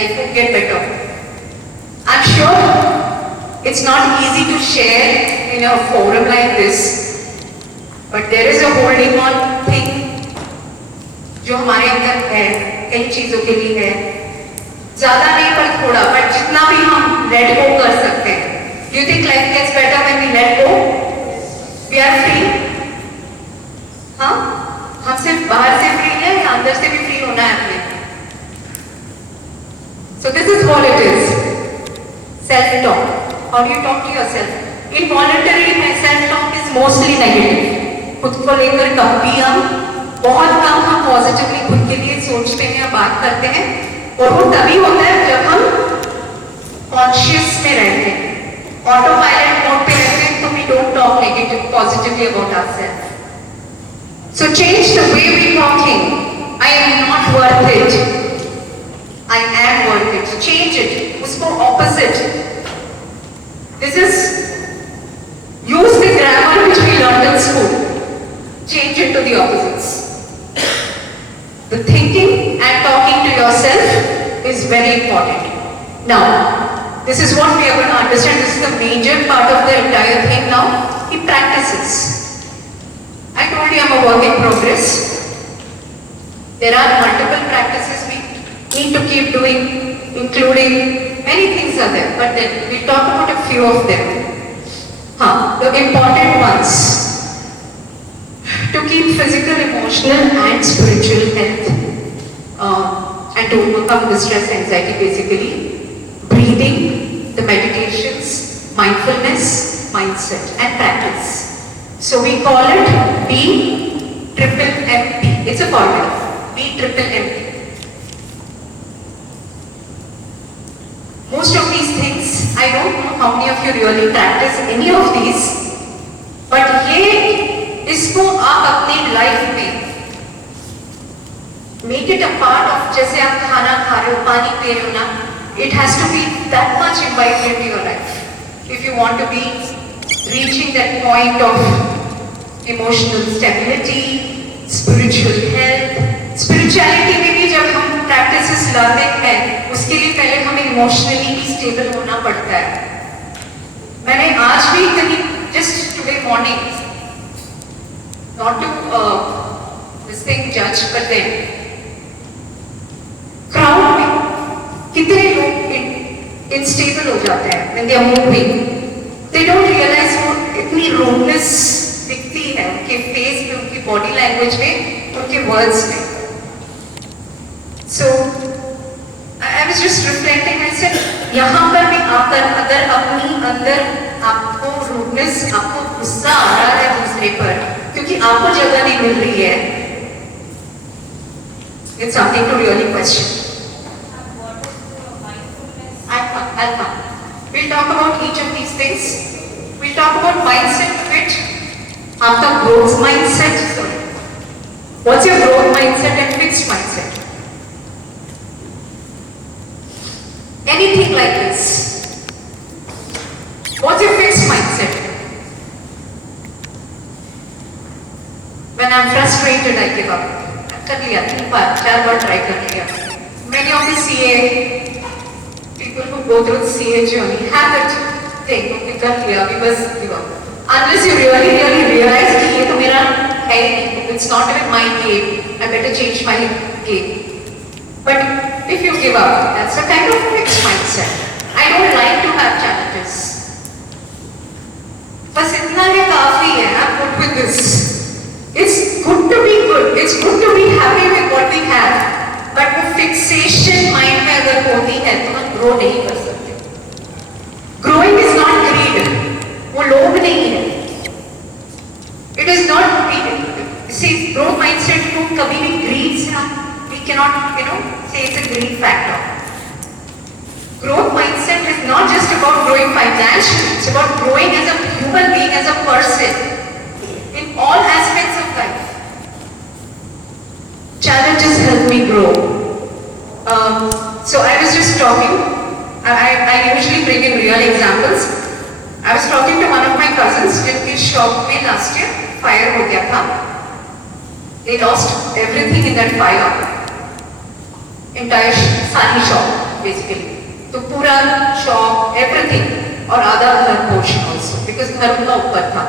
life will get better. I'm sure it's not easy to share in a forum like this, but there is a holding on thing जो हमारे अंदर है, कई चीजों के लिए है, ज्यादा नहीं पर थोड़ा, पर जितना भी हम let go कर सकते हैं. Do you think life gets better when we let go? We are free? हाँ? हम सिर्फ बाहर से फ्री है या अंदर से भी फ्री होना है अपने? So this is what it is. Self-talk. How do you talk to yourself? Involuntarily, my self-talk is mostly negative. खुद को लेकर कम भी हम, बहुत कम हम पॉजिटिवली खुद के लिए सोचते हैं या बात करते हैं, और वो तभी होता है जब हम कॉन्शियस में रहते हैं, ऑटो पायलट मोड पे रहते हैं, तो we don't talk negative, positively about ourselves. So change the way we talking. I am not worth it. I am worth it. Change it. उसको opposite. This is use the grammar which we learned in school. Change it to the opposites. The thinking and talking to yourself is very important. Now, this is what we are going to understand. This is the major part of the entire thing now. He practices. I told you I'm a work in progress. There are multiple practices we need to keep doing, including many things are there, but then we'll talk about a few of them. The important ones. To keep physical, emotional and spiritual health and to overcome the stress, anxiety basically, breathing, the meditations, mindfulness, mindset and practice. So we call it B-triple-M-P. It's a formula. B-triple-M-P. Most of these things, I don't know how many of you really practice any of these, but इसको आप अपनी लाइफ में make it a part of, जैसे आप खाना खा रहे हो, पानी पी रहे हो ना, it has to be that much imbibed into your life if you want to be reaching that point of emotional stability, spiritual health. Spirituality में भी जब हम practices लाते हैं, उसके लिए पहले हमें emotionally भी stable होना पड़ता है. मैंने आज भी कहीं just today morning, not to this thing judge, but then crowd में कितने लोग unstable हो जाते हैं when they are moving. They don't realize वो इतनी rudeness दिखती है उनके face में, उनकी body language में, उनके words में. So I was just reflecting. I said यहाँ पर भी आकर अगर अपनी अंदर आपको rudeness, आपको गुस्सा आ रहा है दूसरे पर, क्योंकि आपको जगह नहीं मिल रही है, it's something to really question. I'll come. We'll talk about each of these things. We'll talk about mindset a bit. After growth mindset, sorry. What's your growth mindset and fixed mindset? Anything like this. What's your fixed mindset? When I'm frustrated, I give up. कर लिया 3 बार 4 बार try कर लिया. Many of the CA people who go through CA journey have that thing. Okay, कर लिया, we must give up. Unless you really realize कि ये तो मेरा है ही नहीं. It's not even my game. I better change my game. But if you give up, that's a kind of fixed mindset. I don't like to have challenges. बस इतना ही काफी है. I'm good with this. It's good to be good. It's good to be happy with what we have. But वो fixation mind में अगर होती है तो हम grow नहीं कर सकते. Growing is not greed. वो लोभ नहीं है. It is not greed. See, growth mindset को कभी भी greed से we cannot, say it's a greed factor. Growth mindset is not just about growing financially. It's about growing as a human being, as a person. In all aspects of life. Challenges help me grow. So I was just talking, I usually bring in real examples. I was talking to one of my cousins जिनकी shop में last year fire हो गया था. They lost everything in that fire. Entire सारी shop basically. तो पूरा shop, everything और आधा घर portion also because घर उनका ऊपर था.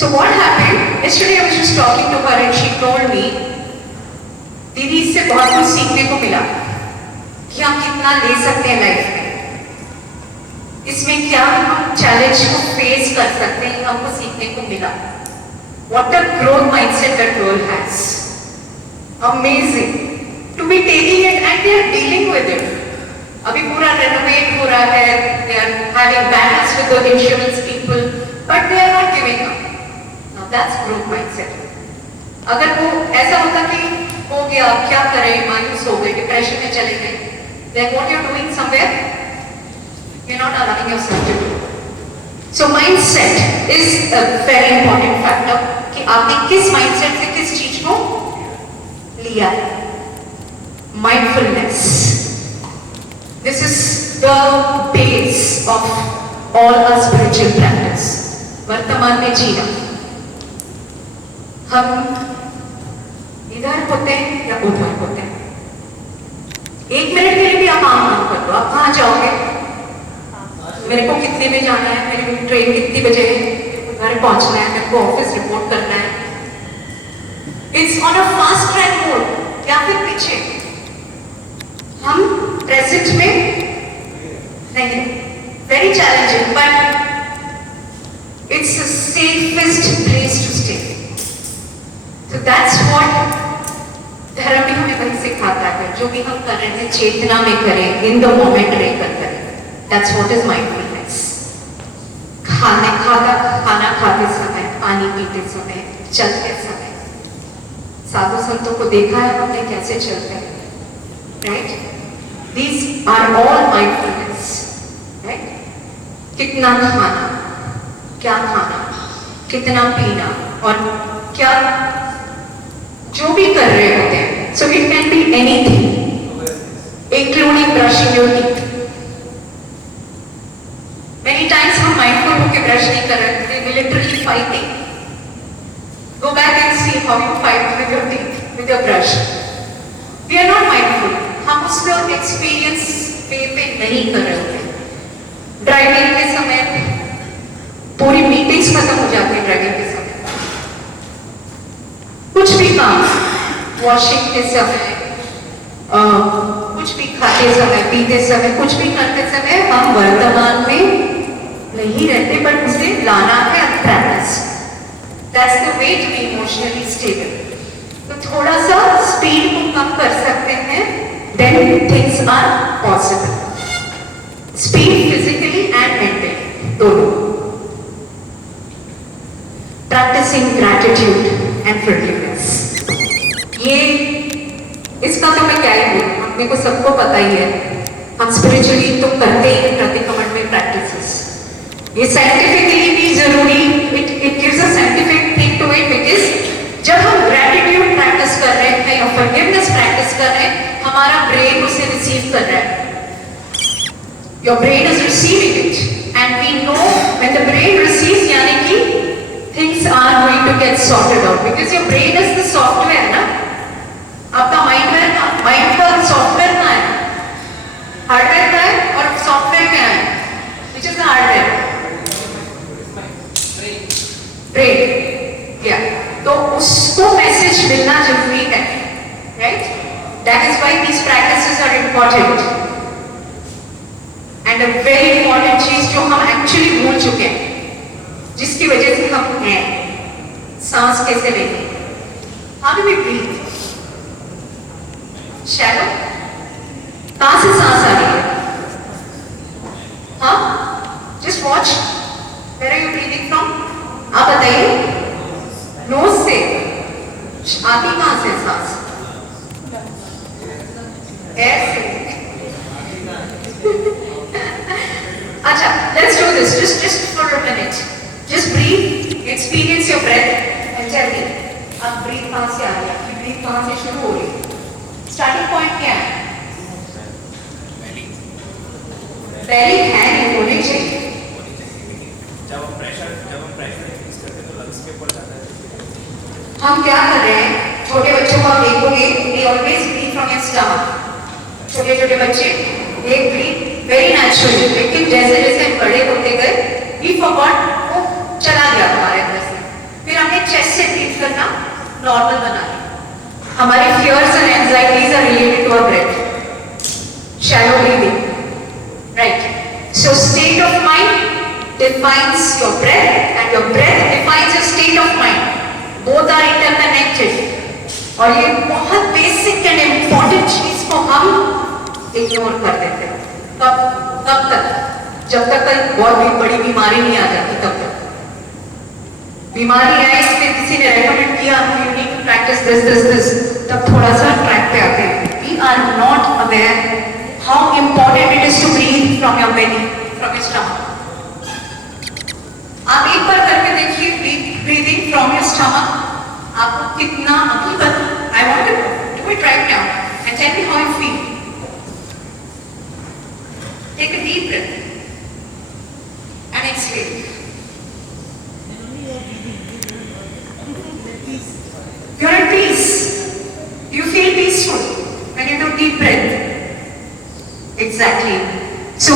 So what happened? Yesterday I was just talking to her and she told me, दीदी इससे बहुत कुछ सीखने को मिला कि हम कितना ले सकते हैं लाइफ में. इसमें क्या हम चैलेंज को फेस कर सकते हैं, हमको सीखने को मिला. What a growth mindset that girl has. Amazing. To be taking it and they are dealing with it. अभी पूरा renovate हो रहा है. They are having battles with the insurance people, but they are not giving up. Now that's growth mindset. अगर वो ऐसा होता कि हो गया क्या करें, मायूस हो गए, डिप्रेशन में चले गए, then what you're doing somewhere, you're not allowing yourself to do. So mindset is a very important factor कि आपने किस mindset से किस चीज को लिया. Mindfulness. This is the base of all our spiritual practice. वर्तमान में जीना. हम इधर होते हैं या उधर होते हैं. 1 मिनट के लिए भी आप आराम कर दो. आप कहाँ जाओगे? मेरे को कितने में जाना है, मेरी ट्रेन कितनी बजे है, घर पहुंचना है, मेरे को ऑफिस रिपोर्ट करना है. It's on a fast track mode. या फिर पीछे हम प्रेजेंट में नहीं. Very challenging but it's the safest place to stay. So that's what धर्म भी हमें वही सिखाता है. जो भी हम कर रहे हैं चेतना में करें, in the moment रहकर करें. That's what is mindfulness. खाना खाते समय, पानी पीते समय, चलते समय. साधु संतों को देखा है हमने कैसे चलते हैं, right? These are all mindfulness, right? कितना खाना, क्या खाना, कितना पीना और क्या जो भी कर रहे होते हैं. So it can be anything, including brushing your teeth. Many times हम mindful होके brush नहीं कर रहे, we literally fighting. Go back and see how you fight with your teeth, with your brush. We are not mindful. हम उसको experience पे नहीं कर रहे होते. ड्राइविंग के समय पूरी मीटिंग्स खत्म हो जाती है. ड्राइविंग के समय कुछ भी काम, वॉशिंग के समय, कुछ भी खाते समय, पीते समय, कुछ भी करते समय हम वर्तमान में नहीं रहते, बट उसे लाना है practice. That's the way to be emotionally stable. तो थोड़ा सा स्पीड को कम कर सकते हैं, then things are possible. Speed physically and mentally दोनों. Practising gratitude and forgiveness. ये इसका तो मैं क्या ही बोलूं, अपने को सबको पता ही है. हम स्पिरिचुअली तो करते ही प्रतिक्रमण में प्रैक्टिसेस. ये साइंटिफिकली भी जरूरी, it gives a scientific thing to it, because जब हम ग्रैटिट्यूड प्रैक्टिस कर रहे हैं या फॉरगिवनेस प्रैक्टिस कर रहे हैं, हमारा ब्रेन उसे रिसीव कर रहा है. Your brain is receiving it and we know when the brain receives, यानी कि things are going to get sorted out because your brain is the software ना. आपका माइंड का सॉफ्टवेयर ना है, हार्डवेयर का है, और सॉफ्टवेयर क्या है, which is the hardware? Brain. या तो उसको मैसेज मिलना जरूरी है, right? That is why these practices are important. And a very important चीज जो हम एक्चुअली भूल चुके हैं, जिसकी वजह से हम हैं, सांस कैसे लेंगे. How do we breathe? Shallow. कहाँ से सांस आ रही है? हाँ? Just watch. Where are you breathing from? आप बताइए. नोज से. आती कहाँ से सांस? एयर से. अच्छा, let's do this just for a minute. Just breathe, experience your breath and tell me, अब breathe कहाँ से आ रही है, आपकी breathe कहाँ से शुरू हो रही है. Starting point क्या है? belly है नहीं, होनी चाहिए. जब हम प्रेशर इंक्रीज करते हैं तो लंग्स के ऊपर जाता है. हम क्या कर रहे हैं, छोटे बच्चों को आप देखोगे, they always breathe from your stomach. छोटे छोटे बच्चे एक भी वेरी नेचुरली, लेकिन जैसे जैसे हम बड़े होते गए वी फॉरगॉट, वो चला गया हमारे अंदर से। फिर हमने चेस्ट से ब्रीथ करना नॉर्मल बना लिया। हमारे fears and anxieties are related to our breath, shallow breathing, right. So state of mind defines your breath and your breath defines your state of mind. Both are interconnected. और ये बहुत बेसिक एंड इम्पॉर्टेंट चीज को हम इग्नोर कर देते हैं। कब तक? जब तक कोई बहुत बड़ी बीमारी नहीं आ जाती तब तक। बीमारी आई फिर किसी ने रेकमेंड किया you need to practise this, तब थोड़ा सा ट्रैक पे आते हैं। We are not aware how important it is to breathe from your belly, from your stomach. आप एक बार करके देखिए ब्रीदिंग फ्रॉम योर स्टमक, आपको कितना हकीकत। I want to do it right now and tell me how you feel. Take a deep breath and exhale. You are at peace, you feel peaceful when you do deep breath. Exactly. So